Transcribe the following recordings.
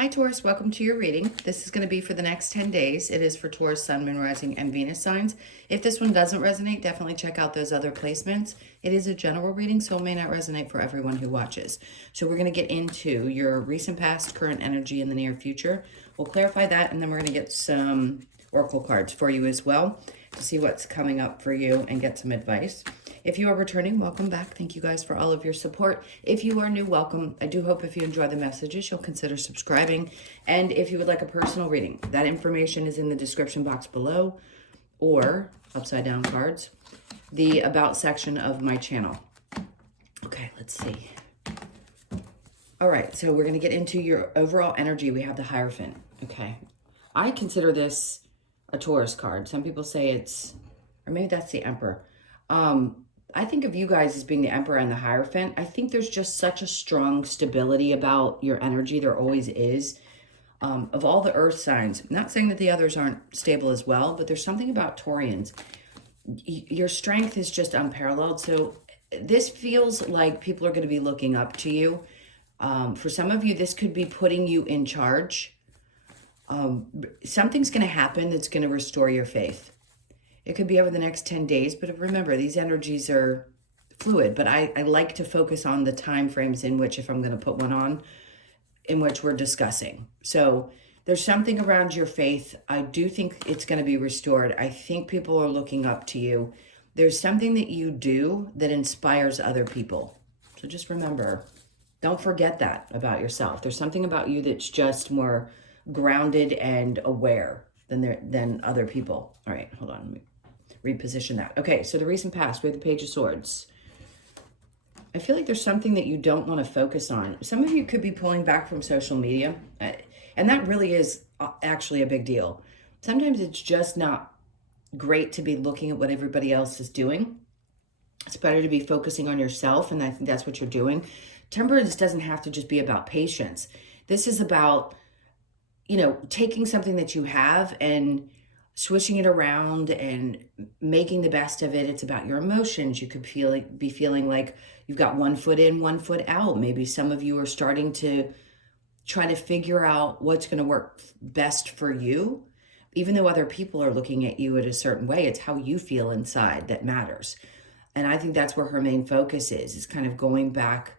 Hi Taurus, welcome to your reading. This is going to be for the next 10 days. It is for Taurus, Sun, Moon, Rising, and Venus signs. If this one doesn't resonate, definitely check out those other placements. It is a general reading, so it may not resonate for everyone who watches. So we're going to get into your recent past, current energy, and the near future. We'll clarify that, and then we're going to get some oracle cards for you as well to see what's coming up for you and get some advice. If you are returning, welcome back. Thank you guys for all of your support. If you are new, welcome. I do hope if you enjoy the messages, you'll consider subscribing. And if you would like a personal reading, that information is in the description box below or upside down cards, the about section of my channel. Okay, let's see. All right, so we're going to get into your overall energy. We have the Hierophant. Okay. I consider this a Taurus card. Some people say it's, or maybe that's the Emperor. I think of you guys as being the Emperor and the Hierophant. I think there's just such a strong stability about your energy. There always is. Of all the earth signs, I'm not saying that the others aren't stable as well, but there's something about Taurians. Your strength is just unparalleled. So this feels like people are going to be looking up to you. For some of you, this could be putting you in charge. Something's going to happen that's going to restore your faith. It could be over the next 10 days, but remember, these energies are fluid, but I like to focus on the time frames in which, if I'm going to put one on, in which we're discussing. So there's something around your faith. I do think it's going to be restored. I think people are looking up to you. There's something that you do that inspires other people. So just remember, don't forget that about yourself. There's something about you that's just more grounded and aware than other people. All right, hold on. Let me reposition that. Okay, so the recent past, we have the Page of Swords. I feel like there's something that you don't want to focus on. Some of you could be pulling back from social media, and that really is actually a big deal. Sometimes it's just not great to be looking at what everybody else is doing. It's better to be focusing on yourself, and I think that's what you're doing. Temperance doesn't have to just be about patience. This is about, taking something that you have and swishing it around and making the best of it. It's about your emotions. You could be feeling like you've got one foot in, one foot out. Maybe some of you are starting to try to figure out what's going to work best for you. Even though other people are looking at you in a certain way, it's how you feel inside that matters. And I think that's where her main focus is kind of going back,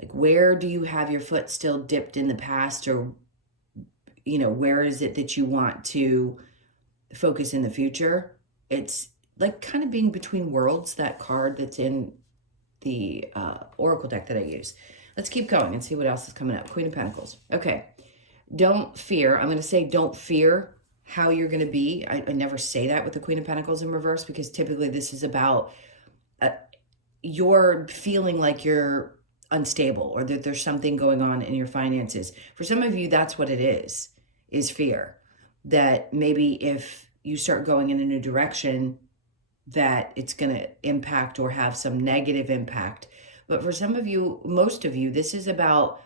like, where do you have your foot still dipped in the past, or, where is it that you want to focus in the future? It's like kind of being between worlds, that card that's in the oracle deck that I use. Let's keep going and see what else is coming up. Queen of Pentacles. Okay. Don't fear. I'm going to say don't fear how you're going to be. I never say that with the Queen of Pentacles in reverse, because typically this is about you're feeling like you're unstable, or that there's something going on in your finances. For some of you, that's what it is fear. That maybe if you start going in a new direction, that it's going to impact or have some negative impact. But for some of you, most of you, this is about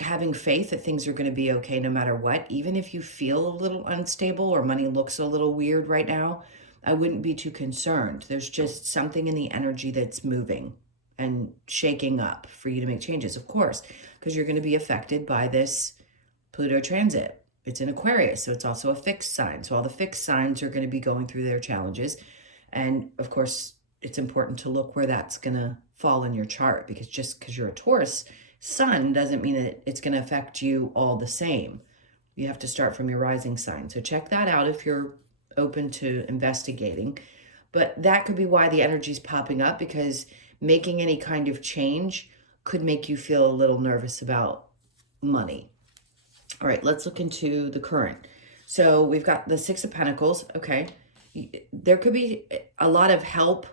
having faith that things are going to be okay no matter what. Even if you feel a little unstable or money looks a little weird right now, I wouldn't be too concerned. There's just something in the energy that's moving and shaking up for you to make changes, of course, because you're going to be affected by this Pluto transit. It's in Aquarius, so it's also a fixed sign. So all the fixed signs are going to be going through their challenges. And of course, it's important to look where that's going to fall in your chart, because just because you're a Taurus sun doesn't mean that it's going to affect you all the same. You have to start from your rising sign. So check that out if you're open to investigating. But that could be why the energy is popping up, because making any kind of change could make you feel a little nervous about money. All right, let's look into the current. So we've got the Six of Pentacles. Okay. There could be a lot of help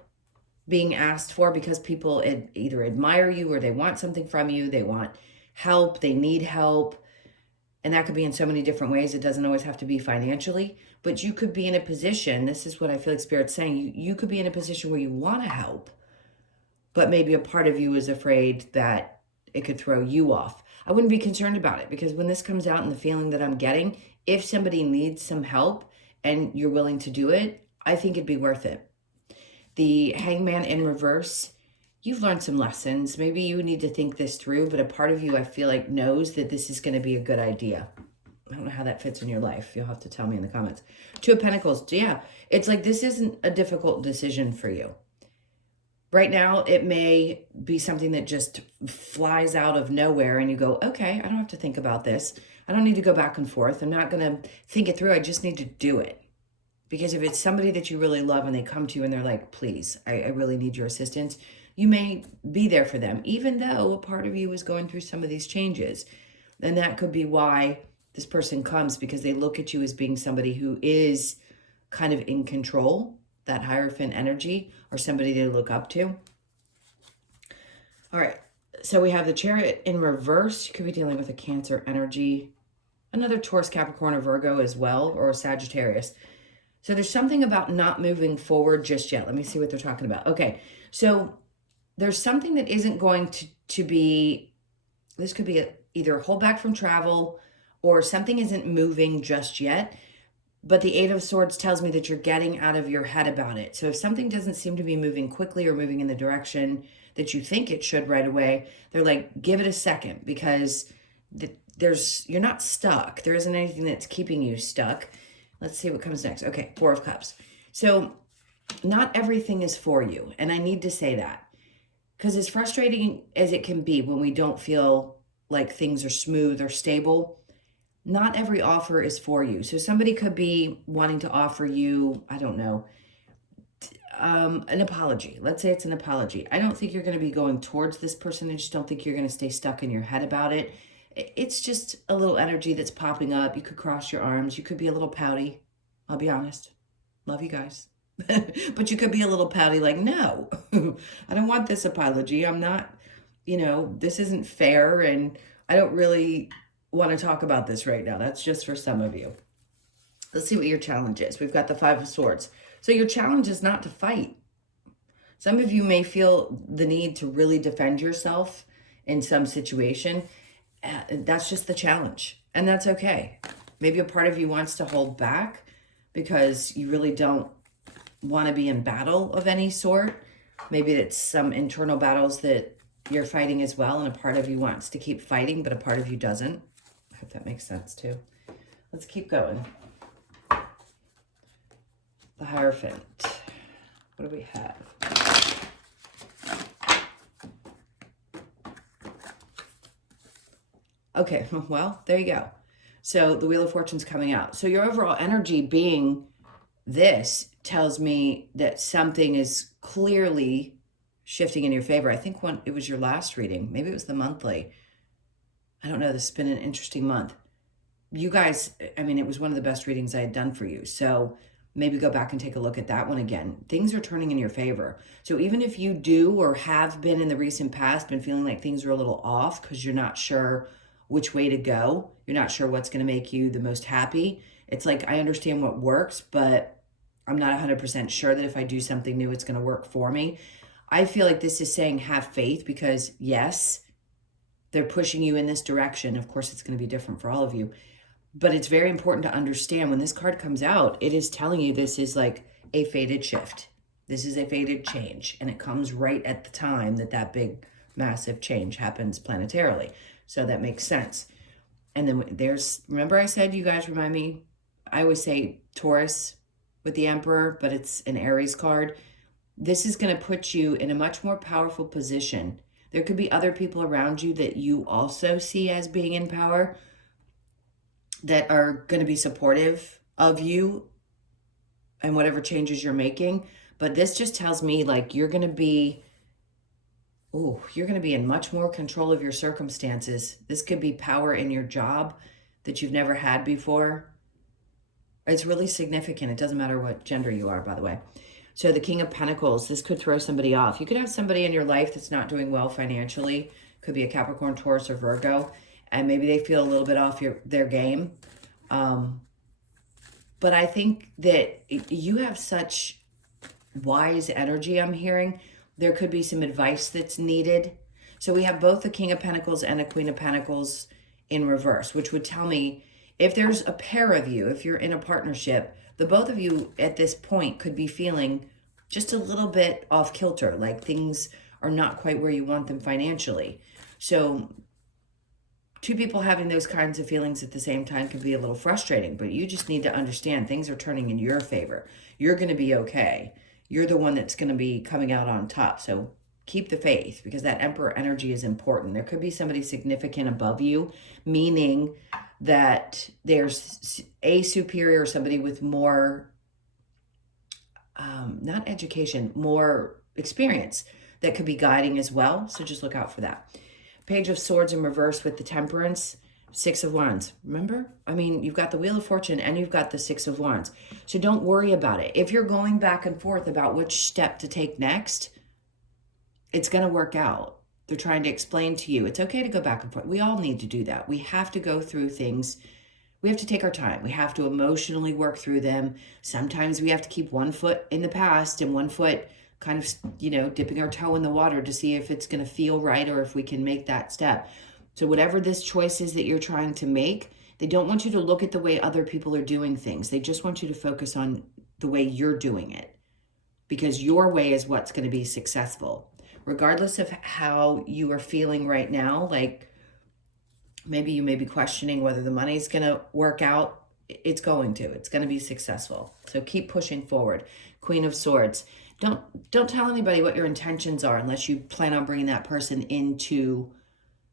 being asked for, because people either admire you or they want something from you. They want help. They need help. And that could be in so many different ways. It doesn't always have to be financially, but you could be in a position, this is what I feel like Spirit's saying, you could be in a position where you want to help, but maybe a part of you is afraid that it could throw you off. I wouldn't be concerned about it, because when this comes out and the feeling that I'm getting, if somebody needs some help and you're willing to do it, I think it'd be worth it. The Hangman in reverse, you've learned some lessons. Maybe you need to think this through, but a part of you, I feel like, knows that this is going to be a good idea. I don't know how that fits in your life. You'll have to tell me in the comments. Two of Pentacles. Yeah, it's like this isn't a difficult decision for you. Right now, it may be something that just flies out of nowhere and you go, okay, I don't have to think about this. I don't need to go back and forth. I'm not going to think it through. I just need to do it. Because if it's somebody that you really love and they come to you and they're like, please, I really need your assistance, you may be there for them, even though a part of you is going through some of these changes. And that could be why this person comes, because they look at you as being somebody who is kind of in control, that Hierophant energy, or somebody they look up to. All right, so we have the Chariot in reverse. You could be dealing with a Cancer energy, another Taurus, Capricorn, or Virgo as well, or a Sagittarius. So there's something about not moving forward just yet. Let me see what they're talking about. Okay, so there's something that isn't going to be, this could be either hold back from travel or something isn't moving just yet. But the Eight of Swords tells me that you're getting out of your head about it. So if something doesn't seem to be moving quickly or moving in the direction that you think it should right away, they're like, give it a second, because you're not stuck. There isn't anything that's keeping you stuck. Let's see what comes next. Okay, Four of Cups. So not everything is for you. And I need to say that, because as frustrating as it can be when we don't feel like things are smooth or stable, not every offer is for you. So somebody could be wanting to offer you, I don't know, an apology. Let's say it's an apology. I don't think you're going to be going towards this person. I just don't think you're going to stay stuck in your head about it. It's just a little energy that's popping up. You could cross your arms. You could be a little pouty. I'll be honest. Love you guys. But you could be a little pouty, like, no, I don't want this apology. I'm not, this isn't fair. And I don't really want to talk about this right now. That's just for some of you. Let's see what your challenge is. We've got the Five of Swords. So your challenge is not to fight. Some of you may feel the need to really defend yourself in some situation. That's just the challenge. And that's okay. Maybe a part of you wants to hold back because you really don't want to be in battle of any sort. Maybe it's some internal battles that you're fighting as well, and a part of you wants to keep fighting, but a part of you doesn't. I hope that makes sense too. Let's keep going. The Hierophant. What do we have? Okay, well, there you go. So the Wheel of Fortune's coming out. So your overall energy being this tells me that something is clearly shifting in your favor. I think it was your last reading. Maybe it was the monthly. I don't know. This has been an interesting month. You guys, I mean, it was one of the best readings I had done for you. So maybe go back and take a look at that one again. Things are turning in your favor. So even if you do or have been in the recent past been feeling like things are a little off because you're not sure which way to go, you're not sure what's going to make you the most happy. It's like, I understand what works, but I'm not 100% sure that if I do something new, it's going to work for me. I feel like this is saying have faith, because yes, they're pushing you in this direction. Of course, it's going to be different for all of you, but it's very important to understand when this card comes out, it is telling you this is like a fated shift. This is a fated change, and it comes right at the time that big, massive change happens planetarily. So that makes sense. And then remember I said, you guys remind me, I always say Taurus with the Emperor, but it's an Aries card. This is going to put you in a much more powerful position. There could be other people around you that you also see as being in power that are going to be supportive of you and whatever changes you're making. But this just tells me like you're going to be in much more control of your circumstances. This could be power in your job that you've never had before. It's really significant. It doesn't matter what gender you are, by the way. So the King of Pentacles, this could throw somebody off. You could have somebody in your life that's not doing well financially. Could be a Capricorn, Taurus, or Virgo. And maybe they feel a little bit off their game. But I think that you have such wise energy, I'm hearing. There could be some advice that's needed. So we have both the King of Pentacles and the Queen of Pentacles in reverse, which would tell me if there's a pair of you, if you're in a partnership, the both of you at this point could be feeling just a little bit off kilter, like things are not quite where you want them financially. So two people having those kinds of feelings at the same time can be a little frustrating, but you just need to understand things are turning in your favor. You're going to be okay. You're the one that's going to be coming out on top. So keep the faith, because that Emperor energy is important. There could be somebody significant above you, meaning that there's a superior, somebody with more, not education, more experience that could be guiding as well. So just look out for that. Page of Swords in reverse with the Temperance, Six of Wands. Remember? I mean, you've got the Wheel of Fortune and you've got the Six of Wands. So don't worry about it. If you're going back and forth about which step to take next, it's going to work out. They're trying to explain to you. It's okay to go back and forth. We all need to do that. We have to go through things. We have to take our time. We have to emotionally work through them. Sometimes we have to keep one foot in the past and one foot kind of, dipping our toe in the water to see if it's going to feel right or if we can make that step. So whatever this choice is that you're trying to make, they don't want you to look at the way other people are doing things. They just want you to focus on the way you're doing it, because your way is what's going to be successful. Regardless of how you are feeling right now, like maybe you may be questioning whether the money's going to work out. It's going to. It's going to be successful. So keep pushing forward. Queen of Swords. Don't tell anybody what your intentions are unless you plan on bringing that person into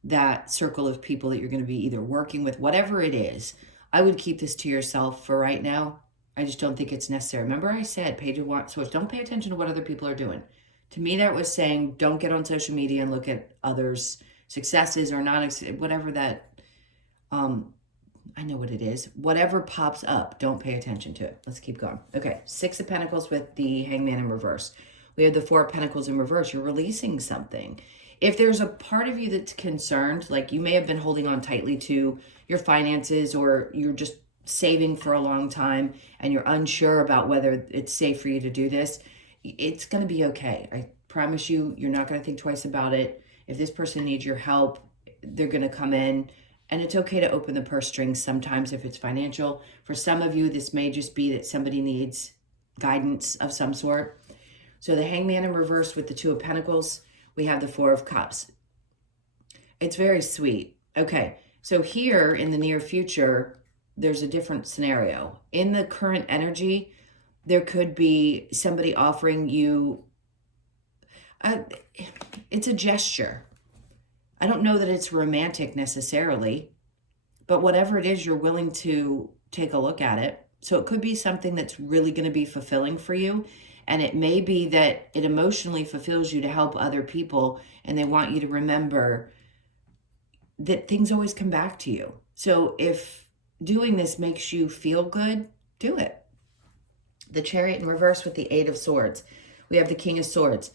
that circle of people that you're going to be either working with, whatever it is. I would keep this to yourself for right now. I just don't think it's necessary. Remember I said, Page of Swords, don't pay attention to what other people are doing. To me, that was saying, don't get on social media and look at others' successes or not, whatever that, I know what it is. Whatever pops up, don't pay attention to it. Let's keep going. Okay, Six of Pentacles with the Hangman in reverse. We have the Four of Pentacles in reverse. You're releasing something. If there's a part of you that's concerned, like you may have been holding on tightly to your finances, or you're just saving for a long time and you're unsure about whether it's safe for you to do this, it's going to be okay. I promise you, you're not going to think twice about it. If this person needs your help, they're going to come in, and it's okay to open the purse strings sometimes if it's financial. For some of you, this may just be that somebody needs guidance of some sort. So the Hangman in reverse with the Two of Pentacles, we have the Four of Cups. It's very sweet. Okay, so here in the near future, there's a different scenario. In the current energy, there could be somebody offering you, it's a gesture. I don't know that it's romantic necessarily, but whatever it is, you're willing to take a look at it. So it could be something that's really going to be fulfilling for you. And it may be that it emotionally fulfills you to help other people, and they want you to remember that things always come back to you. So if doing this makes you feel good, do it. The Chariot in reverse with the Eight of Swords. We have the King of Swords.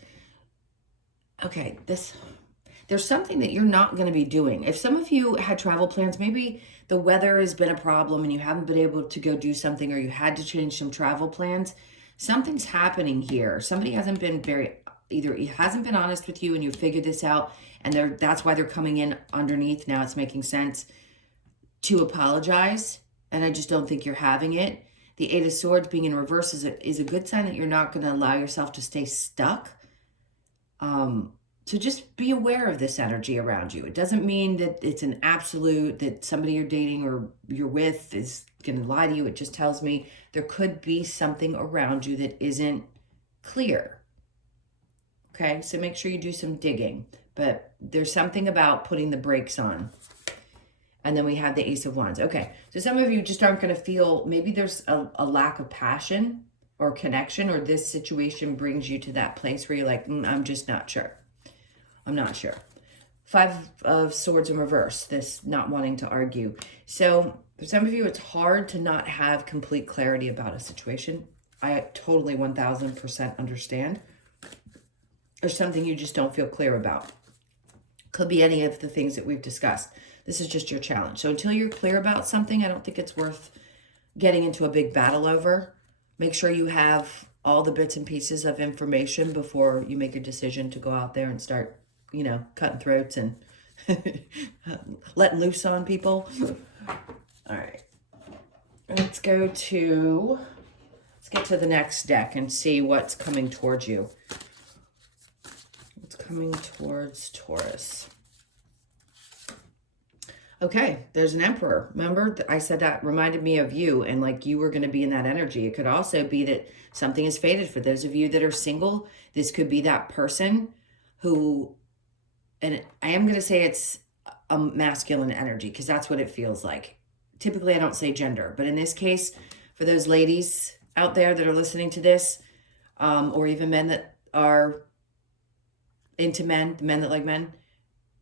Okay, there's something that you're not going to be doing. If some of you had travel plans, maybe the weather has been a problem and you haven't been able to go do something, or you had to change some travel plans, something's happening here. Somebody hasn't been either he hasn't been honest with you and you figured this out, and that's why they're coming in underneath. Now it's making sense to apologize, and I just don't think you're having it. The Eight of Swords being in reverse is a good sign that you're not going to allow yourself to stay stuck. So just be aware of this energy around you. It doesn't mean that it's an absolute, that somebody you're dating or you're with is going to lie to you. It just tells me there could be something around you that isn't clear. Okay, so make sure you do some digging. But there's something about putting the brakes on. And then we have the Ace of Wands. Okay, so some of you just aren't going to feel, maybe there's a lack of passion or connection, or this situation brings you to that place where you're like, I'm just not sure. I'm not sure. Five of Swords in reverse, this not wanting to argue. So for some of you, it's hard to not have complete clarity about a situation. I totally 1000% understand. Or something you just don't feel clear about. Could be any of the things that we've discussed. This is just your challenge. So until you're clear about something, I don't think it's worth getting into a big battle over. Make sure you have all the bits and pieces of information before you make a decision to go out there and start, cutting throats and letting loose on people. All right. Let's get to the next deck and see what's coming towards you. coming towards Taurus? Okay, there's an Emperor. Remember, I said that reminded me of you and like you were going to be in that energy. It could also be that something is fated for those of you that are single. This could be that person who, and I am going to say it's a masculine energy because that's what it feels like. Typically, I don't say gender, but in this case, for those ladies out there that are listening to this, or even men that are into men, the men that like men,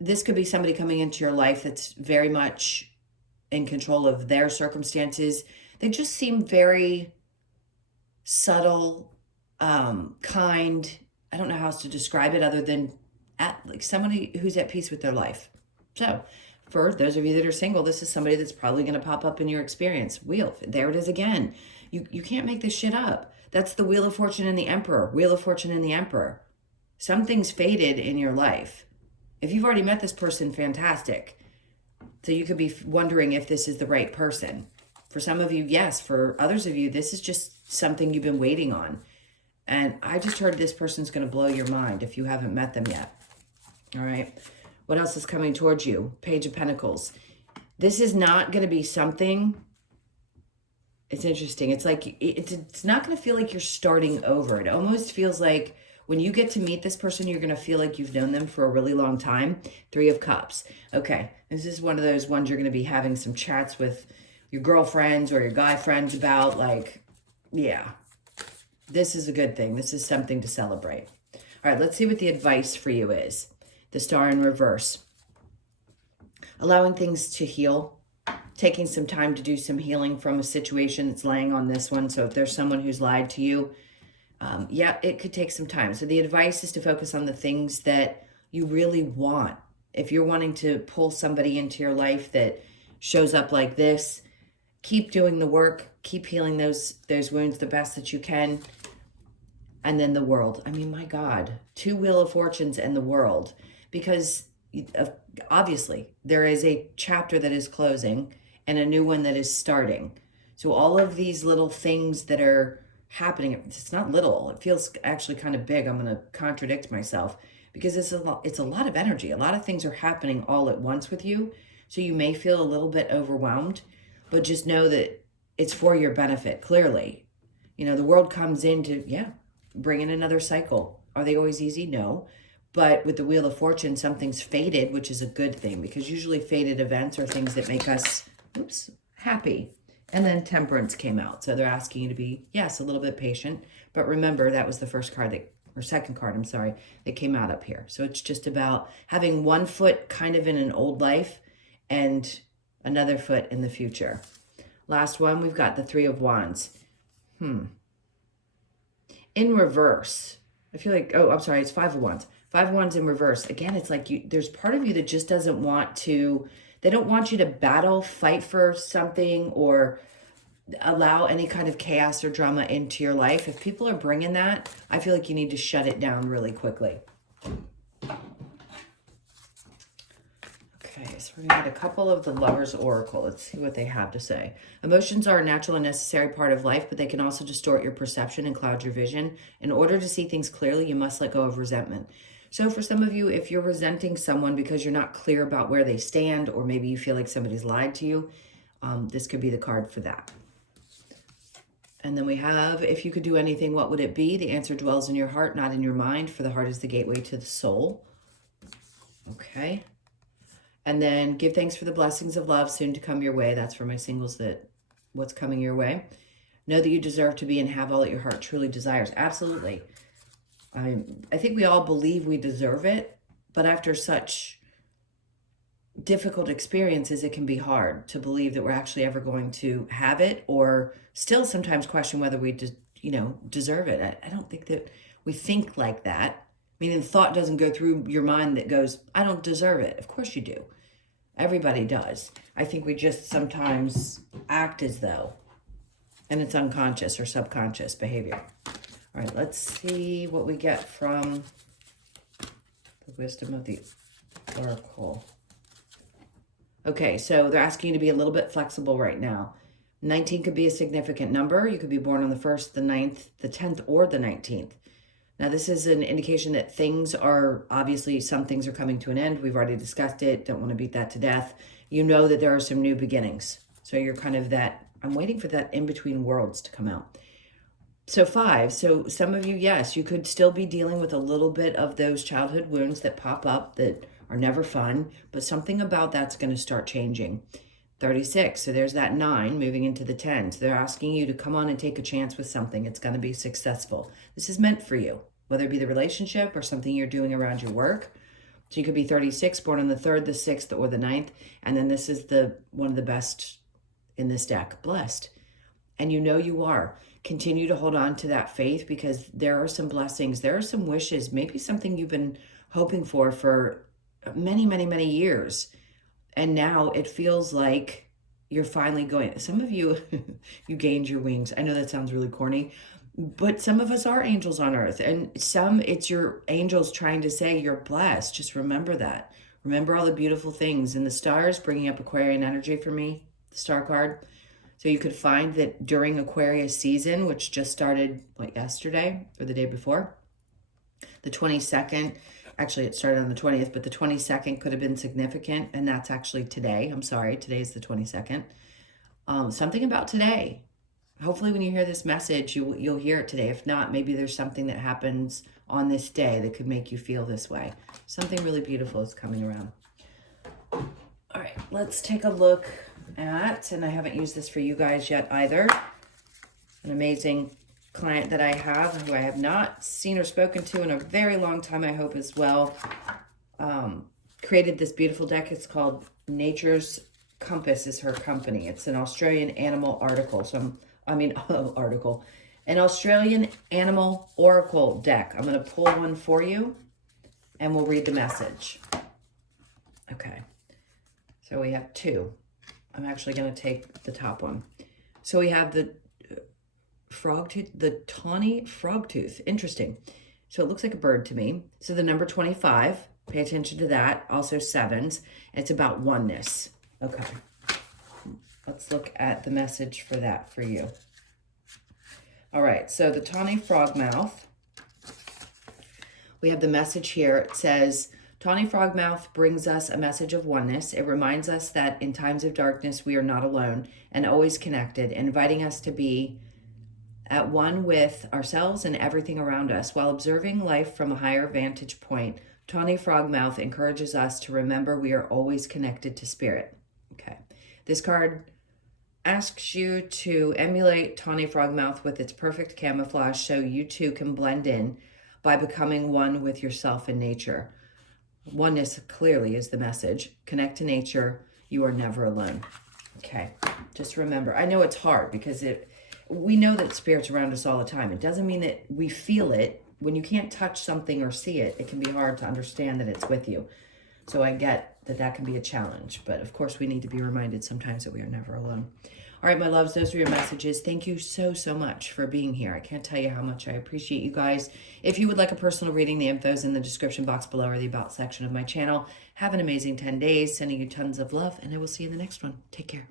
this could be somebody coming into your life that's very much in control of their circumstances. They just seem very subtle, kind. I don't know how else to describe it other than like somebody who's at peace with their life. So for those of you that are single, this is somebody that's probably going to pop up in your experience. Wheel, there it is again. You can't make this shit up. That's the Wheel of Fortune and the Emperor. Wheel of Fortune and the Emperor. Something's fated in your life. If you've already met this person, fantastic. So you could be wondering if this is the right person. For some of you, yes. For others of you, this is just something you've been waiting on. And I just heard this person's going to blow your mind if you haven't met them yet. All right. What else is coming towards you? Page of Pentacles. This is not going to be something. It's interesting. It's like, it's not going to feel like you're starting over. It almost feels like when you get to meet this person, you're going to feel like you've known them for a really long time. 3 of Cups. Okay. This is one of those ones you're going to be having some chats with your girlfriends or your guy friends about. Like, yeah, this is a good thing. This is something to celebrate. All right, let's see what the advice for you is. The Star in reverse. Allowing things to heal. Taking some time to do some healing from a situation that's laying on this one. So if there's someone who's lied to you, yeah, it could take some time. So the advice is to focus on the things that you really want. If you're wanting to pull somebody into your life that shows up like this, keep doing the work, keep healing those wounds the best that you can. And then the World. I mean, my God, 2 Wheel of Fortunes and the World. Because obviously there is a chapter that is closing and a new one that is starting. So all of these little things that are happening, it's not little, it feels actually kind of big. I'm going to contradict myself because it's a lot of energy. A lot of things are happening all at once with you. So you may feel a little bit overwhelmed, but just know that it's for your benefit. Clearly, you know, the world comes in to, yeah, bring in another cycle. Are they always easy? No. But with the Wheel of Fortune, something's fated, which is a good thing because usually fated events are things that make us, happy. And then Temperance came out. So they're asking you to be, yes, a little bit patient. But remember, that was the first card or second card, I'm sorry, that came out up here. So it's just about having one foot kind of in an old life and another foot in the future. Last one, we've got the 3 of Wands. In reverse. I feel like, oh, I'm sorry, it's 5 of Wands. 5 of Wands in reverse. Again, it's like there's part of you that just doesn't want to, they don't want you to battle, fight for something, or allow any kind of chaos or drama into your life. If people are bringing that, I feel like you need to shut it down really quickly. Okay, so we're going to get a couple of the Lovers Oracle. Let's see what they have to say. Emotions are a natural and necessary part of life, but they can also distort your perception and cloud your vision. In order to see things clearly, you must let go of resentment. So for some of you, if you're resenting someone because you're not clear about where they stand, or maybe you feel like somebody's lied to you, this could be the card for that. And then we have, if you could do anything, what would it be? The answer dwells in your heart, not in your mind, for the heart is the gateway to the soul. Okay. And then give thanks for the blessings of love soon to come your way. That's for my singles, that what's coming your way. Know that you deserve to be and have all that your heart truly desires. Absolutely. I think we all believe we deserve it, but after such difficult experiences, it can be hard to believe that we're actually ever going to have it, or still sometimes question whether we deserve it. I don't think that we think like that. Meaning the thought doesn't go through your mind that goes, I don't deserve it. Of course you do. Everybody does. I think we just sometimes act as though, and it's unconscious or subconscious behavior. All right, let's see what we get from the wisdom of the Oracle. Okay, so they're asking you to be a little bit flexible right now. 19 could be a significant number. You could be born on the 1st, the 9th, the 10th, or the 19th. Now, this is an indication that things are, obviously, some things are coming to an end. We've already discussed it. Don't want to beat that to death. You know that there are some new beginnings. So you're kind of that, I'm waiting for that in-between worlds to come out. So 5, so some of you, yes, you could still be dealing with a little bit of those childhood wounds that pop up that are never fun, but something about that's going to start changing. 36, so there's that 9 moving into the 10s. They're asking you to come on and take a chance with something. It's going to be successful. This is meant for you, whether it be the relationship or something you're doing around your work. So you could be 36, born on the 3rd, the 6th, or the 9th. And then this is the one of the best in this deck, blessed. And you know you are. Continue to hold on to that faith, because there are some blessings. There are some wishes, maybe something you've been hoping for many, many, many years. And now it feels like you're finally going. Some of you, you gained your wings. I know that sounds really corny, but some of us are angels on earth. And some, it's your angels trying to say you're blessed. Just remember that. Remember all the beautiful things. And the stars bringing up Aquarian energy for me, the star card. So you could find that during Aquarius season, which just started yesterday or the day before, the 22nd, actually it started on the 20th, but the 22nd could have been significant, and that's actually today. I'm sorry, today's the 22nd. Something about today. Hopefully when you hear this message, you'll hear it today. If not, maybe there's something that happens on this day that could make you feel this way. Something really beautiful is coming around. All right, let's take a look at, and I haven't used this for you guys yet either, an amazing client that I have, who I have not seen or spoken to in a very long time, I hope as well, created this beautiful deck. It's called Nature's Compass is her company. It's an Australian animal article. An Australian animal oracle deck. I'm going to pull one for you and we'll read the message. Okay. So we have 2. I'm actually going to take the top one. So we have the frogtooth, the tawny frogtooth. Interesting. So it looks like a bird to me. So the number 25, pay attention to that. Also 7s. It's about oneness. Okay. Let's look at the message for that for you. All right. So the tawny frogmouth. We have the message here. It says, tawny frogmouth brings us a message of oneness. It reminds us that in times of darkness, we are not alone and always connected, inviting us to be at one with ourselves and everything around us. While observing life from a higher vantage point, tawny frogmouth encourages us to remember we are always connected to spirit. Okay. This card asks you to emulate tawny frogmouth with its perfect camouflage so you too can blend in by becoming one with yourself and nature. Oneness clearly is the message. Connect to nature. You are never alone. Okay. Just remember, I know it's hard because we know that spirit's around us all the time. It doesn't mean that we feel it. When you can't touch something or see it, it can be hard to understand that it's with you. So I get that that can be a challenge. But of course, we need to be reminded sometimes that we are never alone. All right, my loves, those are your messages. Thank you so, so much for being here. I can't tell you how much I appreciate you guys. If you would like a personal reading, the info is in the description box below or the About section of my channel. Have an amazing 10 days. Sending you tons of love, and I will see you in the next one. Take care.